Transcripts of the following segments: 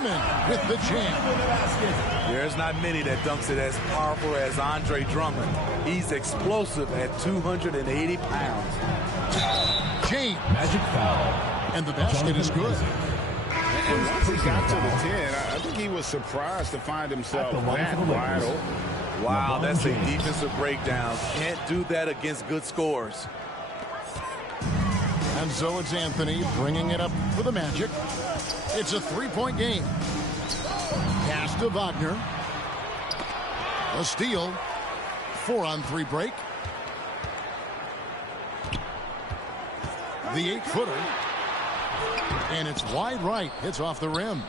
Drummond with the jam. There's not many that dunks it as powerful as Andre Drummond. He's explosive at 280 pounds. James. Magic foul. And the basket is good. And once he got to the 10, I think he was surprised to find himself that wide open. Wow, that's a defensive breakdown. Can't do that against good scores. And so it's Anthony bringing it up for the Magic. It's a three-point game. Pass to Wagner. A steal. 4-on-3 break. The 8-footer. And it's wide right. Hits off the rim.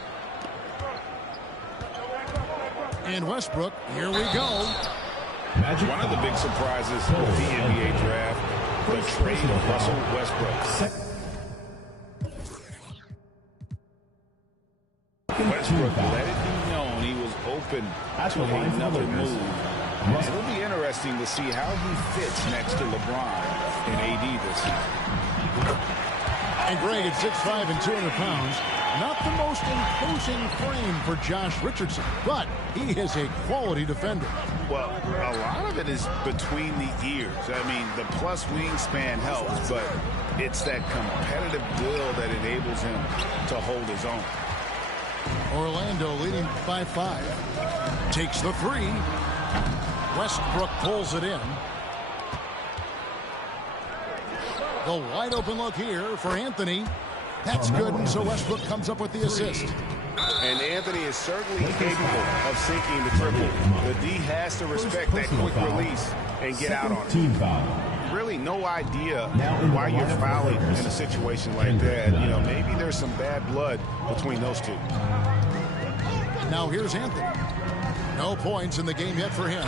And Westbrook, here we go. One of the big surprises of the NBA draft, the trade of Russell Westbrook. Westbrook let it be known he was open to another move. It'll be interesting to see how he fits next to LeBron and AD this season. And Greg at 6'5" and 200 pounds. Not the most imposing frame for Josh Richardson, but he is a quality defender. Well, a lot of it is between the ears. I mean, the plus wingspan helps, but it's that competitive will that enables him to hold his own. Orlando leading by 5. Takes the 3. Westbrook pulls it in. The wide open look here for Anthony. That's good, and so Westbrook comes up with the assist. And Anthony is certainly capable of sinking the triple. The D has to respect that quick release and get out on it. Really no idea why you're fouling in a situation like that. You know, maybe there's some bad blood between those two. Now here's Anthony. No points in the game yet for him.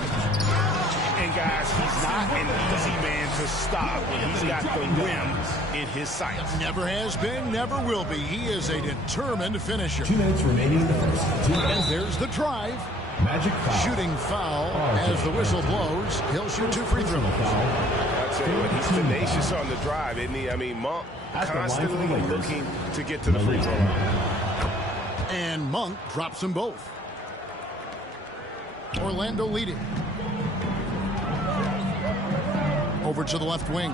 And guys, he's not an easy man to stop when he's got the rim in his sights. Never has been, never will be. He is a determined finisher. 2 minutes remaining in the first. And there's the drive. Magic foul. Shooting foul as the whistle blows. He'll shoot 2 free throws. I'll tell you what, he's tenacious on the drive, isn't he? I mean, Monk constantly looking to get to the free throw line. And Monk drops them both. Orlando leading. Over to the left wing.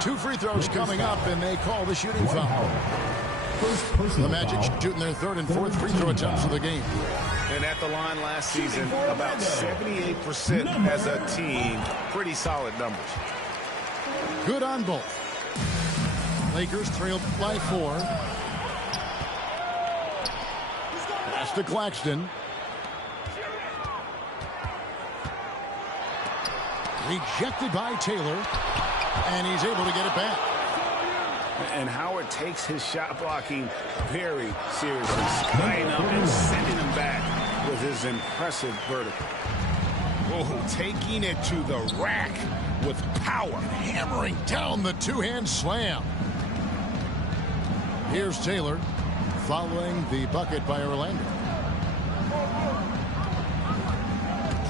2 free throws coming up, and they call the shooting foul. The Magic shooting their 3rd and 4th free throw attempts of the game. And at the line last season, about 78% as a team. Pretty solid numbers. Good on both. Lakers trailed by 4. Pass to Claxton. Rejected by Taylor. And he's able to get it back. And Howard takes his shot blocking very seriously, skying up and sending him back with his impressive vertical. Oh, taking it to the rack with power. Hammering down the 2-hand slam. Here's Taylor following the bucket by Orlando.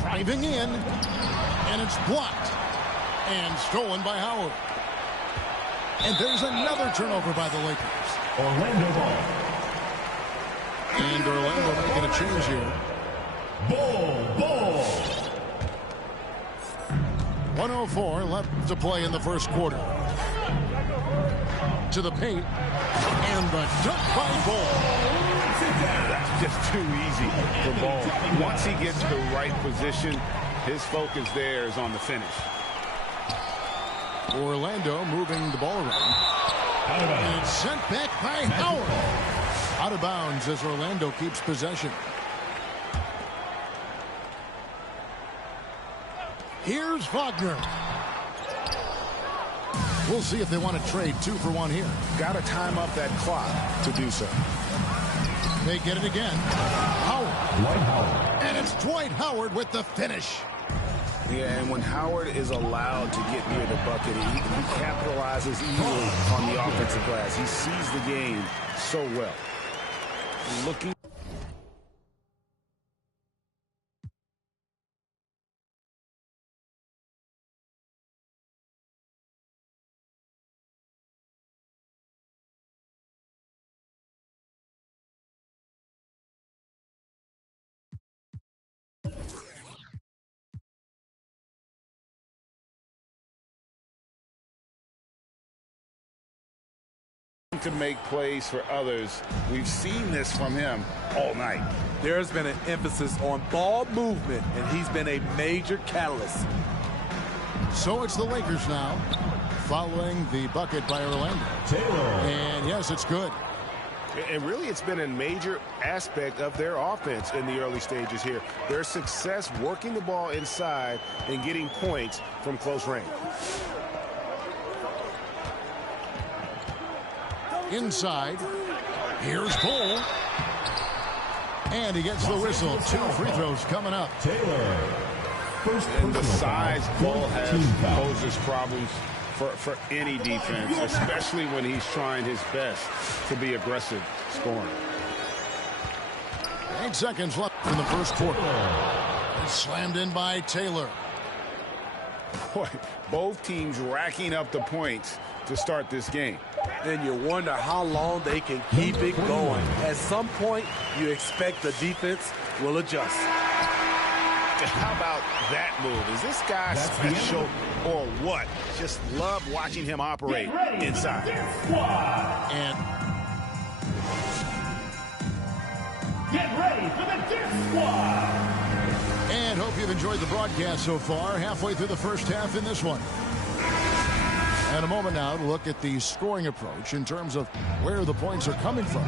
Driving in, and it's blocked and stolen by Howard. And there's another turnover by the Lakers. Orlando ball. And Orlando making a change here. Ball. 1:04 left to play in the first quarter. To the paint. And the dunk by Ball. That's just too easy for Ball. Once he gets to the right position, his focus there is on the finish. Orlando moving the ball around. And it's sent back by Howard. Out of bounds as Orlando keeps possession. Here's Wagner. We'll see if they want to trade 2 for 1 here. Got to time up that clock to do so. They get it again. Howard. Dwight Howard. And it's Dwight Howard with the finish. Yeah, and when Howard is allowed to get near the bucket, he capitalizes easily on the offensive glass. He sees the game so well. Looking to make plays for others. We've seen this from him all night. There's been an emphasis on ball movement, and he's been a major catalyst. So it's the Lakers now, following the bucket by Orlando. Taylor. And yes, it's good. And really, it's been a major aspect of their offense in the early stages here. Their success working the ball inside and getting points from close range. Inside, here's Cole. And he gets the whistle. 2 free throws coming up. Taylor. First And the size Cole has poses problems for any defense, especially when he's trying his best to be aggressive scoring. 8 seconds left in the first quarter. It's slammed in by Taylor. Boy, both teams racking up the points to start this game. And you wonder how long they can keep it going. At some point, you expect the defense will adjust. How about that move? Is this guy special or what? Just love watching him operate inside. And Get ready for the Dirt Squad. And hope you've enjoyed the broadcast so far. Halfway through the first half in this one. And a moment now to look at the scoring approach in terms of where the points are coming from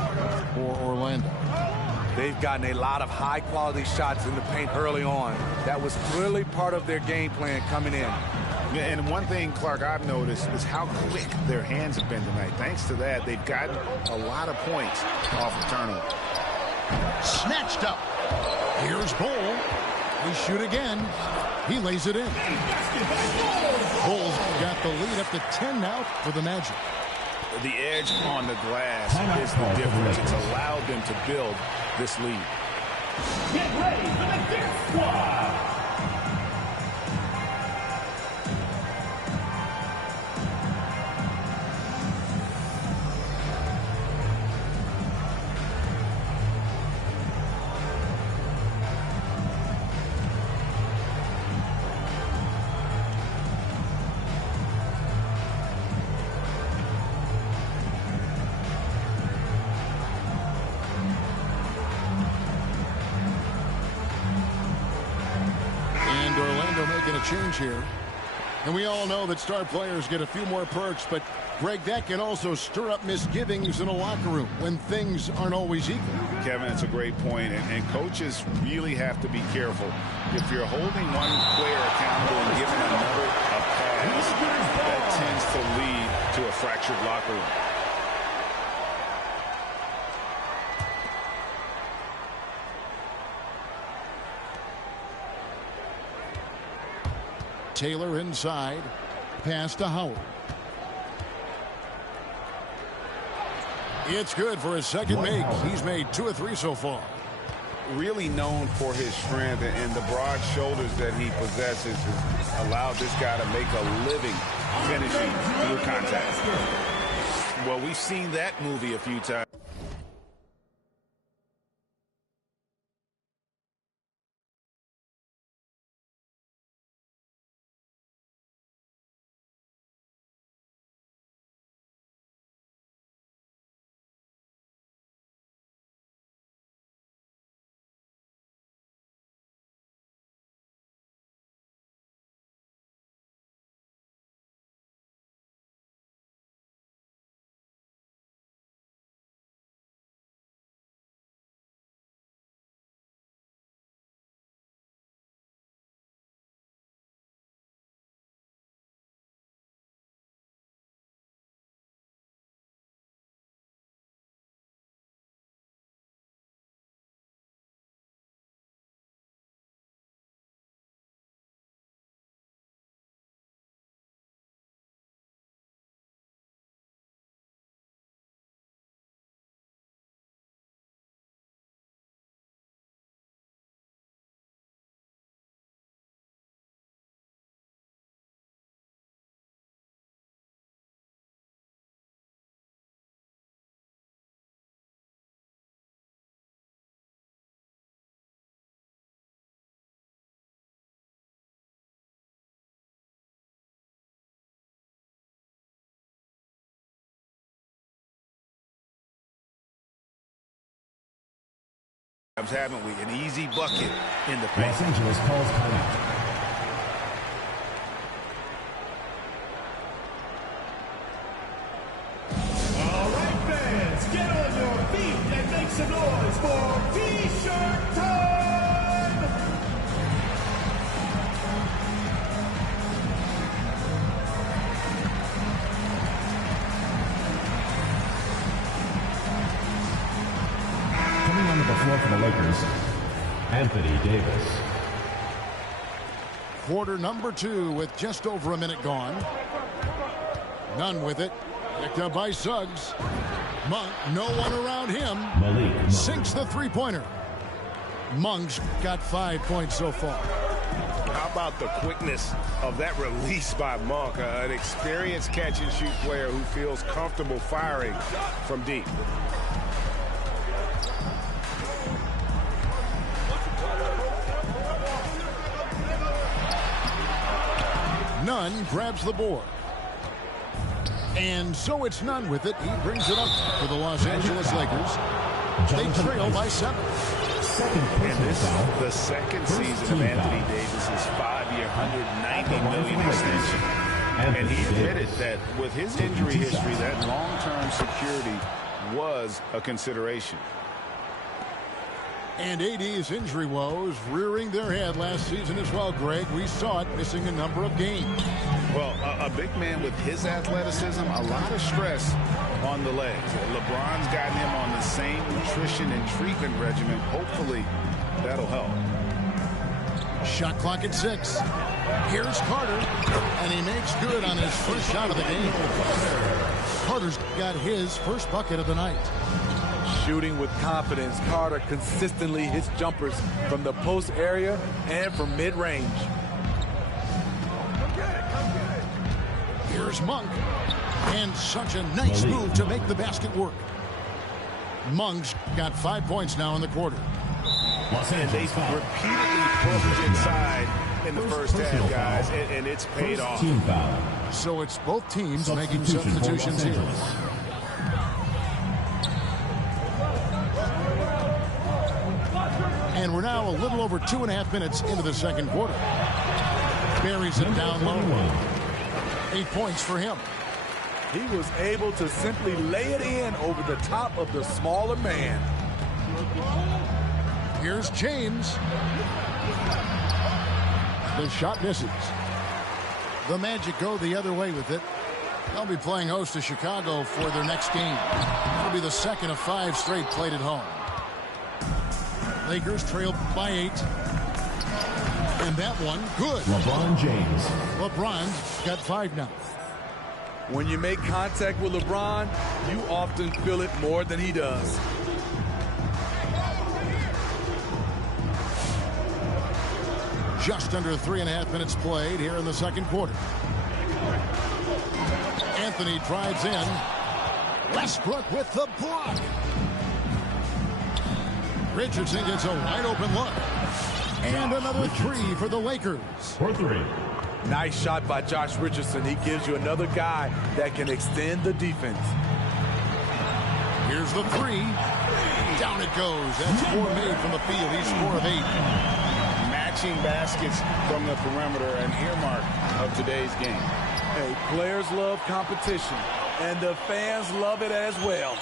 for Orlando. They've gotten a lot of high-quality shots in the paint early on. That was clearly part of their game plan coming in. And one thing, Clark, I've noticed is how quick their hands have been tonight. Thanks to that, they've gotten a lot of points off of turnover. Snatched up. Here's Bull. They shoot again. He lays it in. Bulls got the lead up to 10 now for the Magic. The edge on the glass is the difference. It's allowed them to build this lead. Get ready for the Dirt Squad. Change here. And we all know that star players get a few more perks, but Greg, that can also stir up misgivings in a locker room when things aren't always equal. Kevin, it's a great point, and coaches really have to be careful. If you're holding one player accountable and giving another a pass, that tends to lead to a fractured locker room. Taylor inside. Pass to Howard. It's good for his second make. He's made 2 of 3 so far. Really known for his strength and the broad shoulders that he possesses has allowed this guy to make a living finishing through contact. Well, we've seen that movie a few times. haven't we? An easy bucket in the paint. Los Angeles calls timeout. All right, fans, get on your feet and make some noise for T-shirt time! Coming onto the floor for the Lakers, Anthony Davis. Quarter number 2 with just over a minute gone. None with it. Picked up by Suggs. Monk, no one around him. Malik Sinks the three-pointer. Monk's got 5 points so far. How about the quickness of that release by Monk? An experienced catch-and-shoot player who feels comfortable firing from deep. Nunn grabs the board. And so it's Nunn with it. He brings it up for the Los Angeles Lakers. They trail by 7. And this is the second season of Anthony Davis's 5-year, $190 million extension. And he admitted that with his injury history, that long-term security was a consideration. And AD's injury woes rearing their head last season as well, Greg. We saw it missing a number of games. Well, a big man with his athleticism, a lot of stress on the legs. LeBron's gotten him on the same nutrition and treatment regimen. Hopefully, that'll help. Shot clock at 6. Here's Carter, and he makes good on his first shot of the game. Carter's got his first bucket of the night. Shooting with confidence, Carter consistently hits jumpers from the post area and from mid-range. Here's Monk, and such a nice move to make the basket work. Monk's got 5 points now in the quarter. And they repeatedly pushed inside in the first half, guys, and it's paid off. Team foul. So it's both teams making substitutions here. And we're now a little over 2.5 minutes into the second quarter. Buries it down low. 8 points for him. He was able to simply lay it in over the top of the smaller man. Here's James. The shot misses. The Magic go the other way with it. They'll be playing host to Chicago for their next game. It'll be the second of 5 straight played at home. Lakers trail by 8. And that one, good. LeBron James. LeBron's got 5 now. When you make contact with LeBron, you often feel it more than he does. Just under 3.5 minutes played here in the second quarter. Anthony drives in. Westbrook with the block. Richardson gets a wide open look. And another 3 for the Lakers. For 3. Nice shot by Josh Richardson. He gives you another guy that can extend the defense. Here's the 3. Down it goes. That's 4 made from the field. He scored 8. Matching baskets from the perimeter, an earmark of today's game. Hey, players love competition, and the fans love it as well.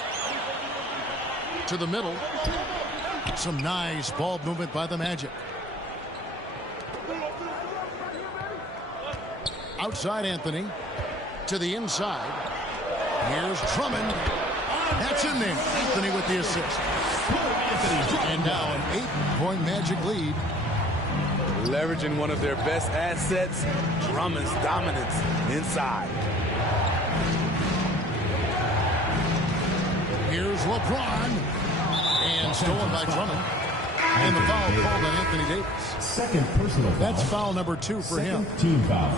To the middle. Some nice ball movement by the Magic. Outside Anthony. To the inside. Here's Drummond. That's in there. Anthony with the assist. And now an 8-point Magic lead. Leveraging one of their best assets, Drummond's dominance inside. Here's LeBron. And stolen by Drummond. And the foul called on Anthony Davis. Second personal foul. That's foul number 2 for him. Team foul.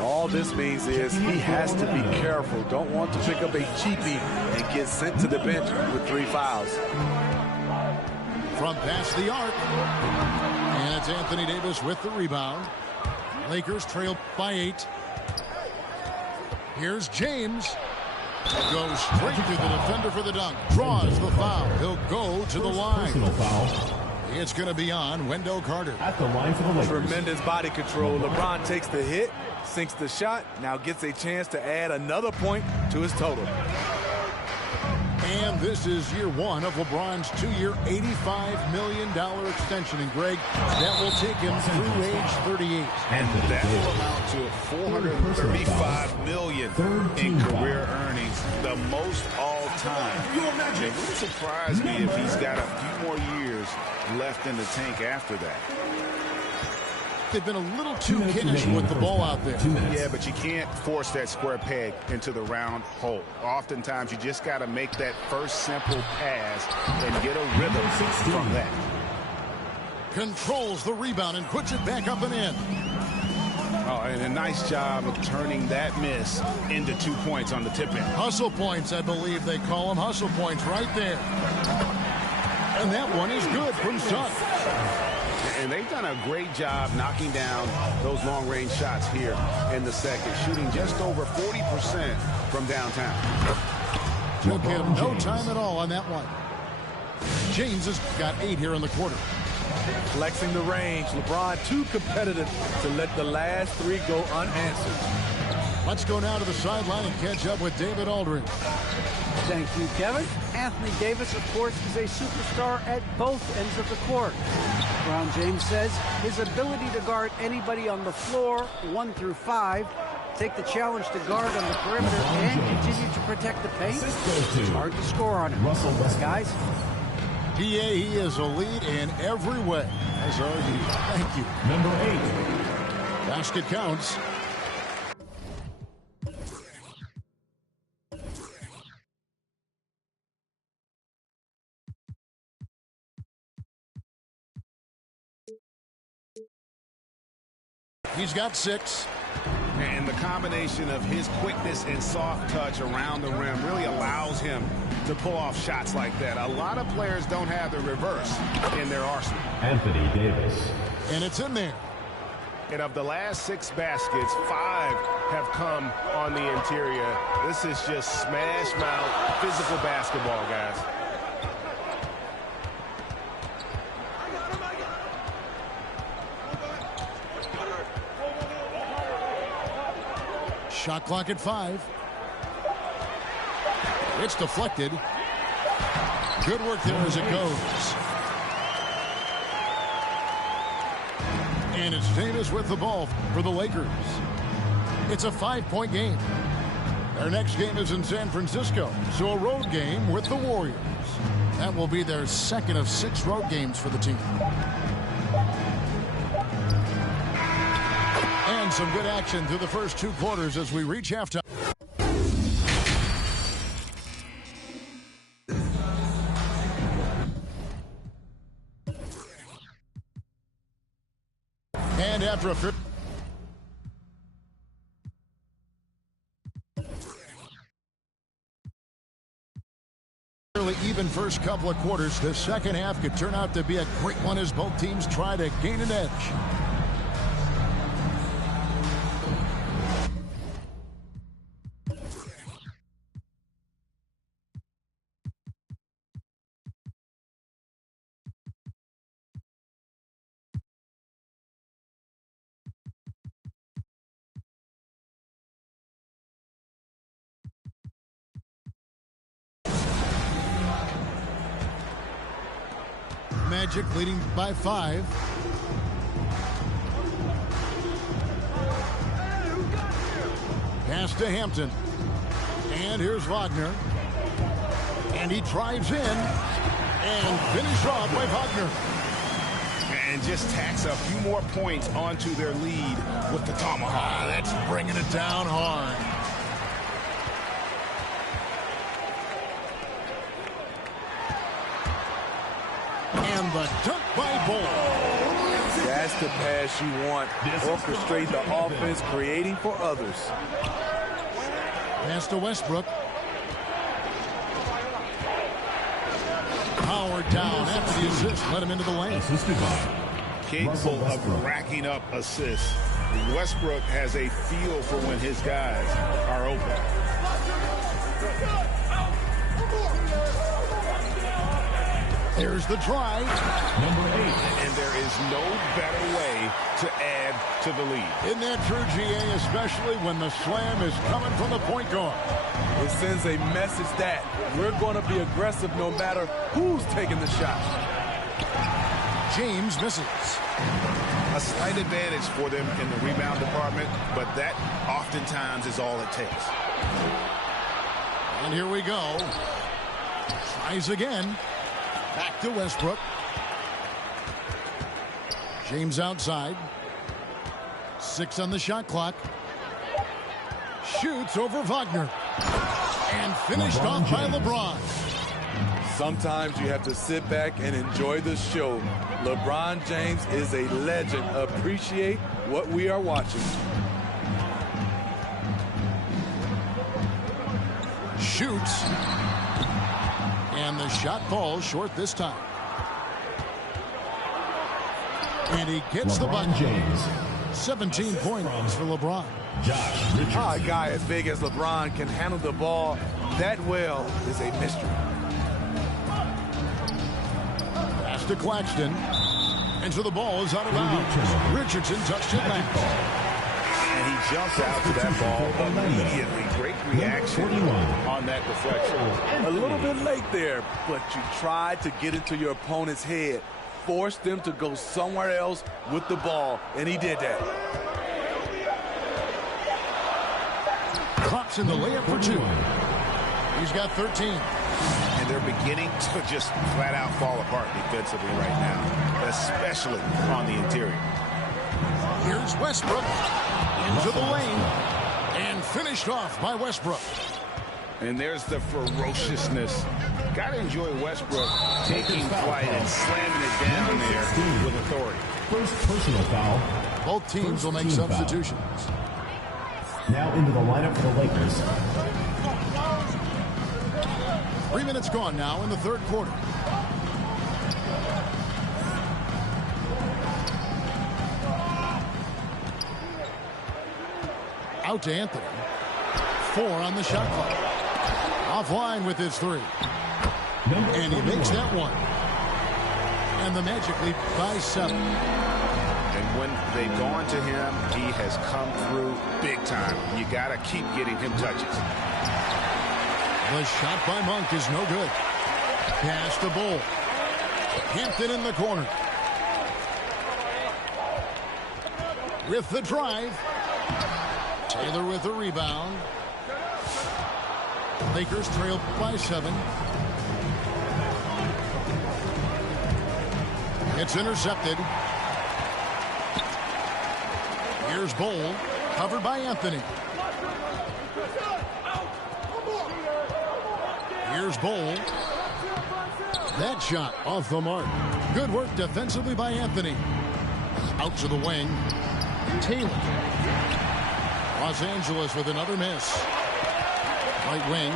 All this means is he has to be careful. Don't want to pick up a cheapie and get sent to the bench with 3 fouls. From past the arc. And it's Anthony Davis with the rebound. Lakers trail by 8. Here's James. Goes straight to the defender for the dunk. Draws the foul. He'll go to the line. Personal foul. It's going to be on Wendell Carter. At the line for the Lakers. Tremendous body control. LeBron takes the hit, sinks the shot, now gets a chance to add another point to his total. And this is year one of LeBron's 2-year, $85 million extension. And, Greg, that will take him through age 38. And that will amount to $435 million in career earnings, the most all time. It wouldn't surprise me if he's got a few more years left in the tank after that. They've been a little too kiddish with the ball out there. Yeah, but you can't force that square peg into the round hole. Oftentimes, you just got to make that first simple pass and get a rhythm from that. Controls the rebound and puts it back up and in. Oh, and a nice job of turning that miss into 2 points on the tip-in. Hustle points, I believe they call them. Hustle points right there. And that one is good from Sun. And they've done a great job knocking down those long-range shots here in the second, shooting just over 40% from downtown. Took him no time at all on that one. James has got 8 here in the quarter. Flexing the range. LeBron too competitive to let the last 3 go unanswered. Let's go now to the sideline and catch up with David Aldridge. Thank you, Kevin. Anthony Davis, of course, is a superstar at both ends of the court. LeBron James says his ability to guard anybody on the floor, 1 through 5, take the challenge to guard on the perimeter, and continue to protect the paint, it's hard to score on him. Guys? PA, he is a lead in every way, as are you. Thank you. Number 8. Basket counts. He's got 6. And the combination of his quickness and soft touch around the rim really allows him to pull off shots like that. A lot of players don't have the reverse in their arsenal. Anthony Davis. And it's in there. And of the last 6 baskets, 5 have come on the interior. This is just smash mouth physical basketball, guys. Shot clock at 5. It's deflected. Good work there as it goes. And it's Davis with the ball for the Lakers. It's a 5-point game. Their next game is in San Francisco, so a road game with the Warriors. That will be their second of 6 road games for the team. And some good action through the first 2 quarters as we reach halftime. And after a fairly even first couple of quarters, the second half could turn out to be a great one as both teams try to gain an edge. Magic leading by 5. Pass to Hampton. And here's Wagner. And he drives in. And finished off by Wagner. And just tacks a few more points onto their lead with the tomahawk. That's bringing it down hard. And the dunk by Bull. That's the pass you want. Orchestrate the offense, creating for others. Pass to Westbrook. Howard down after the assist. Let him into the lane. Assisted by Capable of racking up assists. Westbrook has a feel for when his guys are open. There's the drive. Number 8. And there is no better way to add to the lead. Isn't that true, GA, especially when the slam is coming from the point guard? It sends a message that we're going to be aggressive no matter who's taking the shot. James misses. A slight advantage for them in the rebound department, but that oftentimes is all it takes. And here we go. Tries again. Back to Westbrook. James outside. 6 on the shot clock. Shoots over Wagner. And finished off by LeBron. Sometimes you have to sit back and enjoy the show. LeBron James is a legend. Appreciate what we are watching. Shoots. And the shot falls short this time. And he gets the button. James. 17 points for LeBron. Josh Richardson. How a guy as big as LeBron can handle the ball that well is a mystery. Pass to Claxton. And so the ball is out of bounds. Richardson touched it back. And he jumps out to that ball immediately. Great reaction on that deflection. A little bit late there, but you tried to get into your opponent's head. Force them to go somewhere else with the ball, and he did that. Klopp's in the layup for 2. He's got 13. And they're beginning to just flat out fall apart defensively right now, especially on the interior. Here's Westbrook into the lane and finished off by Westbrook. And there's the ferociousness. Got to enjoy Westbrook taking flight and slamming it down there with authority. First personal foul. Both teams will make substitutions. Now into the lineup for the Lakers. 3 minutes gone now in the third quarter. Out to Anthony. 4 on the shot clock. Offline with his 3. And he makes that one. And the Magic lead by 7. And when they've gone to him, he has come through big time. You got to keep getting him touches. The shot by Monk is no good. Pass to Bull. Hampton in the corner. With the drive. Taylor with the rebound. Lakers trail by 7. It's intercepted. Here's Bull, covered by Anthony. Here's Bull. That shot off the mark. Good work defensively by Anthony. Out to the wing. Taylor. Los Angeles with another miss. Right wing.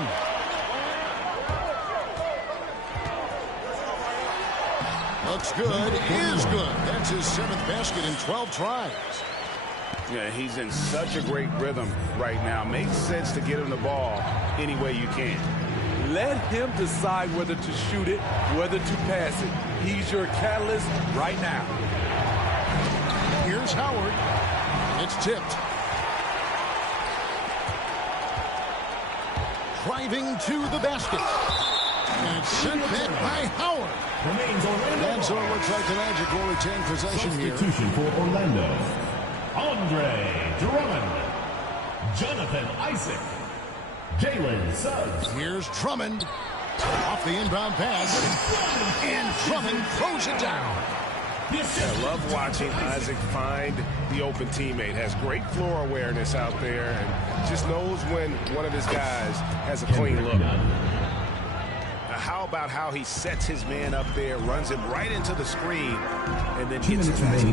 Looks good. Is good. That's his 7th basket in 12 tries. Yeah, he's in such a great rhythm right now. Makes sense to get him the ball any way you can. Let him decide whether to shoot it, whether to pass it. He's your catalyst right now. Here's Howard. It's tipped. Driving to the basket. And it's sent back by Howard. And so it looks like the Magic will retain possession here. Substitution for Orlando. Andre Drummond. Jonathan Isaac. Jalen Suggs. Here's Drummond. Off the inbound pass. And Drummond throws it down. I love watching Isaac find the open teammate. Has great floor awareness out there and just knows when one of his guys has a clean look. How about how he sets his man up there, runs him right into the screen, and then hits his mate. 2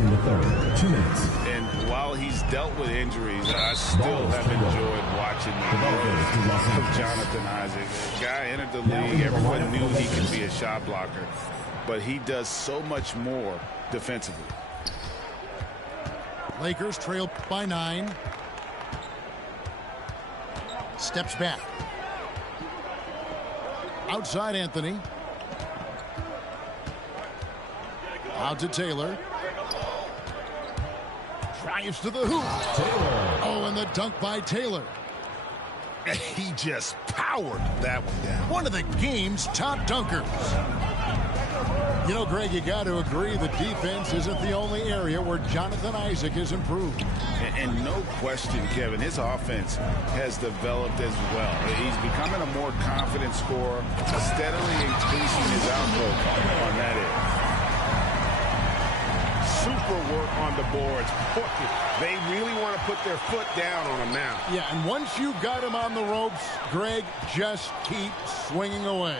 minutes. And while he's dealt with injuries, I still have enjoyed watching the growth of Jonathan Isaac. The guy entered the league. Everyone knew he could be a shot blocker, but he does so much more defensively. Lakers trail by 9. Steps back. Outside Anthony. Out to Taylor. Drives to the hoop. Taylor. Oh, and the dunk by Taylor. He just powered that one down. One of the game's top dunkers. You know, Greg, you got to agree the defense isn't the only area where Jonathan Isaac has improved. And no question, Kevin, his offense has developed as well. He's becoming a more confident scorer, steadily increasing his output on that end. Super work on the boards. They really want to put their foot down on him now. Yeah, and once you've got him on the ropes, Greg, just keep swinging away.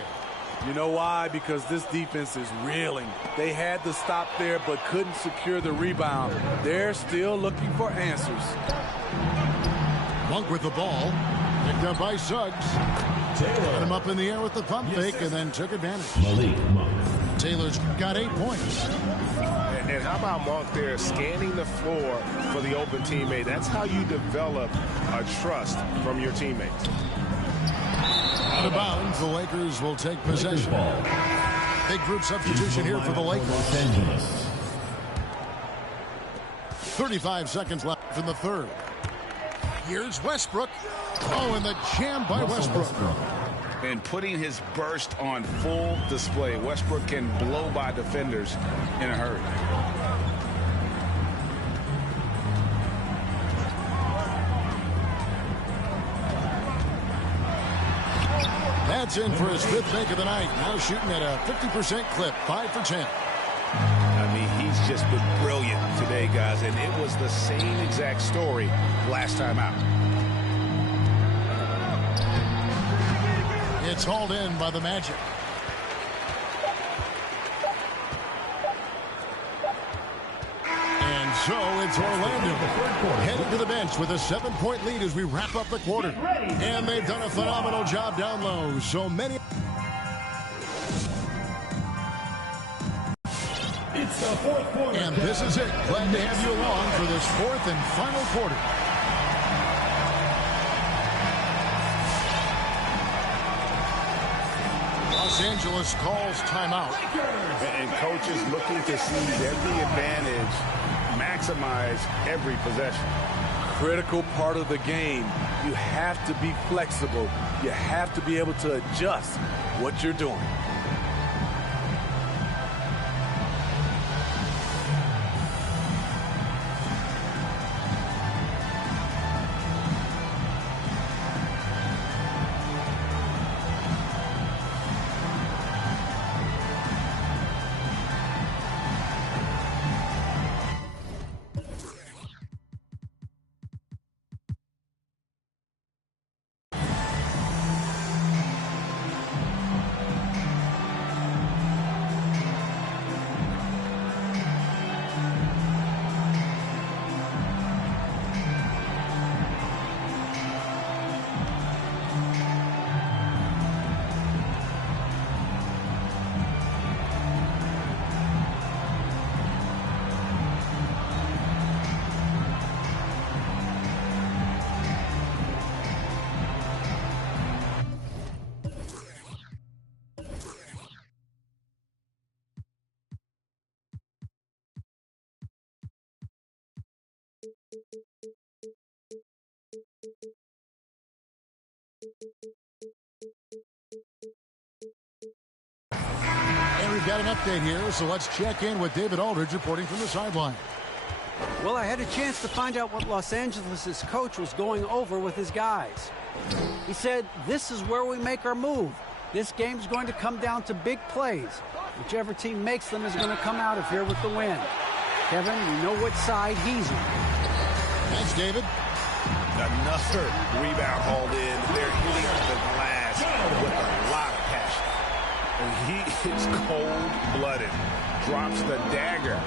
You know why? Because this defense is reeling. They had to stop there but couldn't secure the rebound. They're still looking for answers. Monk with the ball. Picked up by Suggs. Taylor. Got him up in the air with the pump fake and then took advantage. Malik Monk. Taylor's got 8 points. And how about Monk there scanning the floor for the open teammate? That's how you develop a trust from your teammates. Out of bounds, the Lakers will take possession. Big group substitution here for the Lakers. Los Angeles. 35 seconds left in the third. Here's Westbrook. Oh, and the jam by Westbrook. And putting his burst on full display. Westbrook can blow by defenders in a hurry. That's in for his 5th make of the night. Now shooting at a 50% clip, 5 for 10. I mean, he's just been brilliant today, guys, and it was the same exact story last time out. It's hauled in by the Magic. And so it's Orlando headed to the bench with a 7-point lead as we wrap up the quarter. And they've done a phenomenal job down low. So many. It's the fourth quarter. And this is it. Glad to have you along for this 4th and final quarter. Los Angeles calls timeout. And coaches looking to seize every advantage, maximize every possession. Critical part of the game. You have to be flexible. You have to be able to adjust what you're doing. And we've got an update here, so let's check in with David Aldridge reporting from the sideline. Well, I had a chance to find out what Los Angeles' coach was going over with his guys. He said, this is where we make our move. This game's going to come down to big plays. Whichever team makes them is going to come out of here with the win. Kevin, we know what side he's on. Thanks, David. Another rebound hauled in. They're hitting the glass with a lot of passion. And he is cold-blooded. Drops the dagger.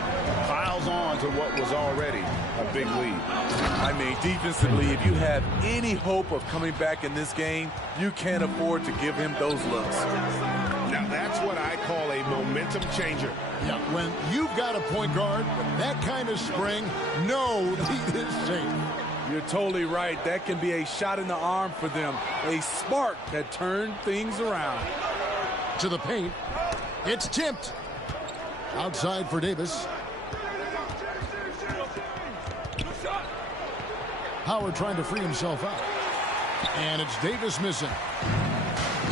Piles on to what was already a big lead. I mean, defensively, if you have any hope of coming back in this game, you can't afford to give him those looks. Now, that's what I call a momentum changer. Yeah, when you've got a point guard with that kind of spring, no lead is safe. You're totally right. That can be a shot in the arm for them. A spark that turned things around. To the paint. It's tipped. Outside for Davis. Howard trying to free himself up. And it's Davis missing.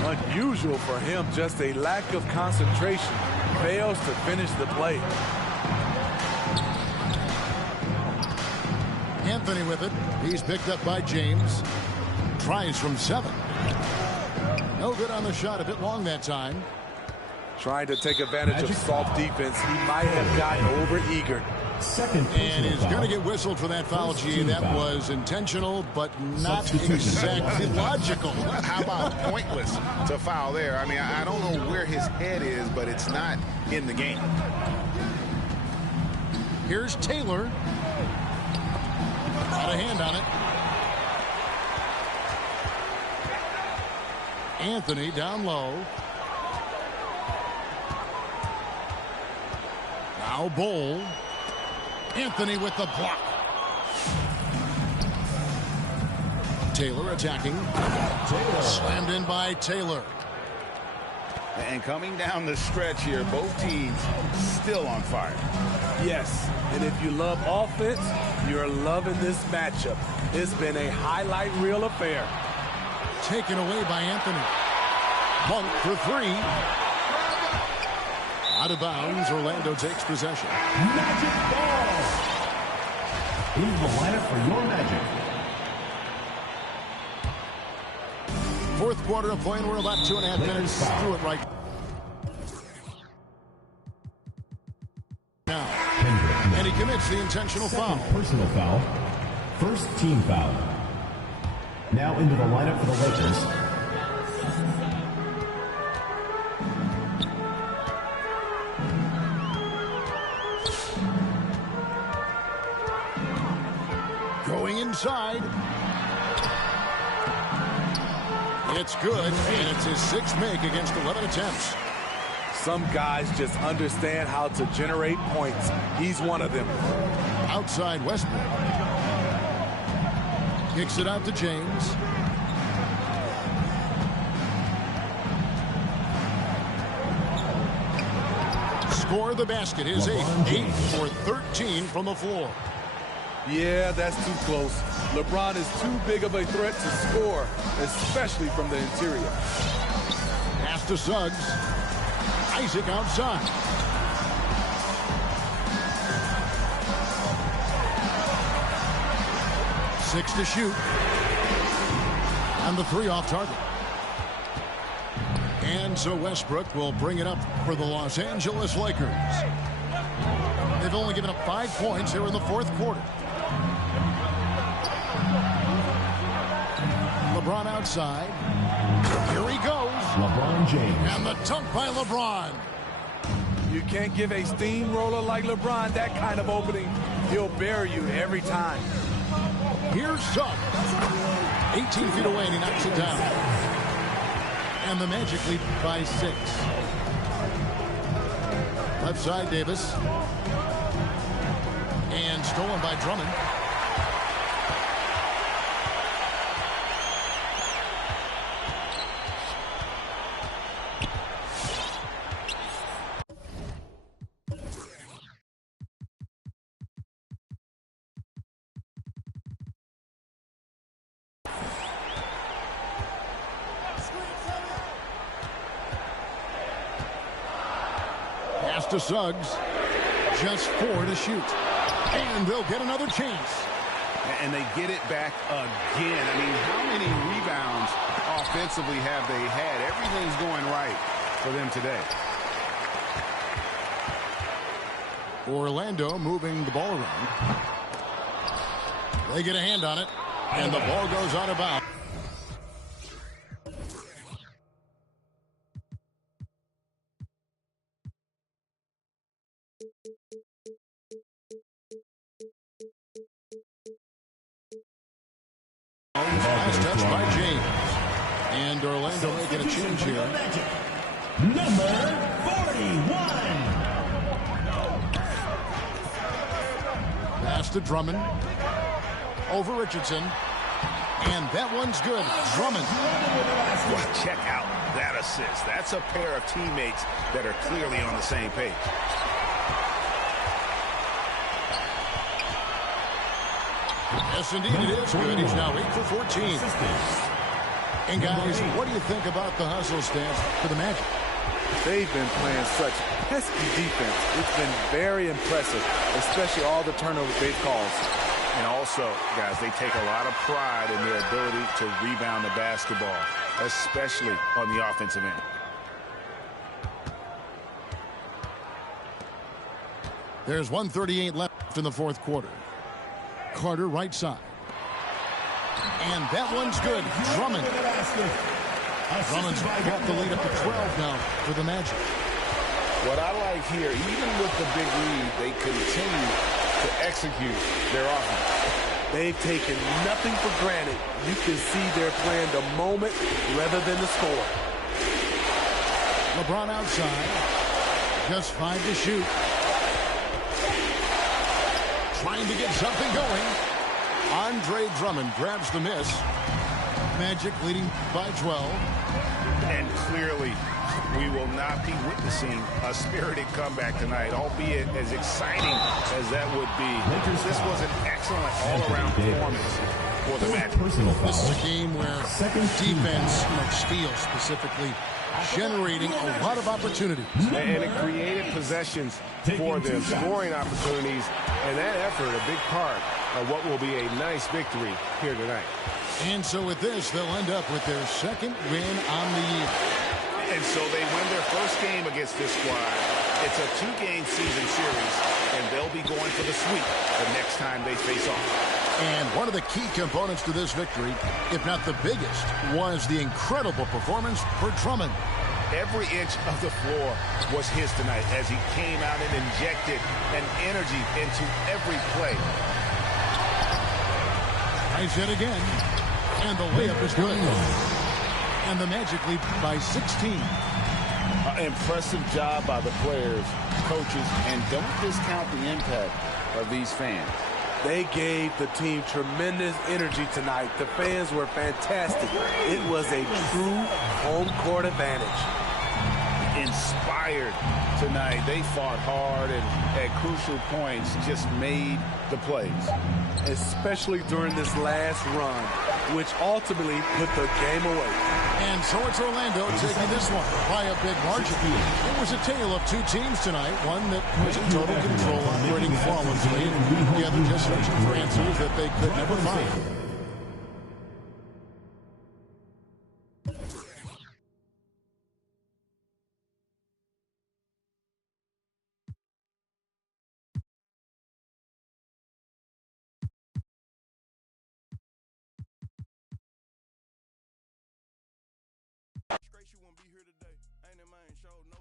Unusual for him, just a lack of concentration. Fails to finish the play. Anthony with it. He's picked up by James. Tries from 7. No good on the shot. A bit long that time. Trying to take advantage of soft defense. He might have gotten over-eager. And he's going to get whistled for that foul, G. That was intentional, but not exactly logical. How about pointless to foul there? I mean, I don't know where his head is, but it's not in the game. Here's Taylor. Got a hand on it. Anthony down low. Now Bowl. Anthony with the block. Taylor attacking. Slammed in by Taylor. And coming down the stretch here, both teams still on fire. Yes, and if you love offense, you're loving this matchup. It's been a highlight reel affair. Taken away by Anthony. Monk for 3. Out of bounds, Orlando takes possession. Magic ball. Into the lineup for your Magic. Fourth quarter of play, and we're about 2.5 minutes through it right now. And he commits the intentional foul. Personal foul. First team foul. Now into the lineup for the Lakers. Going inside. It's good, and it's his 6th make against 11 attempts. Some guys just understand how to generate points. He's one of them. Outside Westbrook. Kicks it out to James. Score the basket. His 8th. 8 for 13 from the floor. Yeah, that's too close. LeBron is too big of a threat to score, especially from the interior. Pass to Suggs. Isaac outside. Six to shoot. And the 3 off target. And so Westbrook will bring it up for the Los Angeles Lakers. They've only given up 5 points here in the 4th quarter. LeBron outside. Here he goes. LeBron James. And the dunk by LeBron. You can't give a steamroller like LeBron that kind of opening. He'll bury you every time. Here's Suggs. 18 feet away, and he knocks it down. And the Magic lead by 6. Left side, Davis. And stolen by Drummond. Pass to Suggs. Just 4 to shoot. And they'll get another chance. And they get it back again. I mean, how many rebounds offensively have they had? Everything's going right for them today. Orlando moving the ball around. They get a hand on it. And the ball goes out of bounds. Last touch by James. And Orlando making a change here. Number 41. Pass to Drummond. Over Richardson. And that one's good. Drummond. Well, check out that assist. That's a pair of teammates that are clearly on the same page. Yes, indeed, it is good. He's now 8 for 14. And guys, what do you think about the hustle stance for the Magic? They've been playing such pesky defense. It's been very impressive, especially all the turnover-based calls. And also, guys, they take a lot of pride in their ability to rebound the basketball, especially on the offensive end. There's 1:38 left in the fourth quarter. Carter right side. And that one's good. Drummond. Drummond's brought the lead up to 12 now for the Magic. What I like here, even with the big lead, they continue to execute their offense. They've taken nothing for granted. You can see they're playing the moment rather than the score. LeBron outside. Just 5 to shoot. Trying to get something going. Andre Drummond grabs the miss. Magic leading by 12. And clearly, we will not be witnessing a spirited comeback tonight, albeit as exciting as that would be. This was an excellent all-around performance for the Magic. This is a game where defense, steal specifically, generating a lot of opportunities. And it created possessions for them, scoring opportunities, and that effort a big part of what will be a nice victory here tonight. And so with this, they'll end up with their second win on the year. And so they win their first game against this squad. It's a 2-game season series, and they'll be going for the sweep the next time they face off. And one of the key components to this victory, if not the biggest, was the incredible performance for Drummond. Every inch of the floor was his tonight as he came out and injected an energy into every play. Nice hit again. And the layup is good. And the Magic lead by 16. Impressive job by the players, coaches, and don't discount the impact of these fans. They gave the team tremendous energy tonight. The fans were fantastic. It was a true home court advantage. Inspired tonight. They fought hard and at crucial points just made the plays. Especially during this last run, which ultimately put the game away. And so it's Orlando taking this one by a big margin. It was a tale of two teams tonight. One that was in total control, operating flawlessly. The other just searching for answers that they could never find. You won't be here today. Ain't that man show no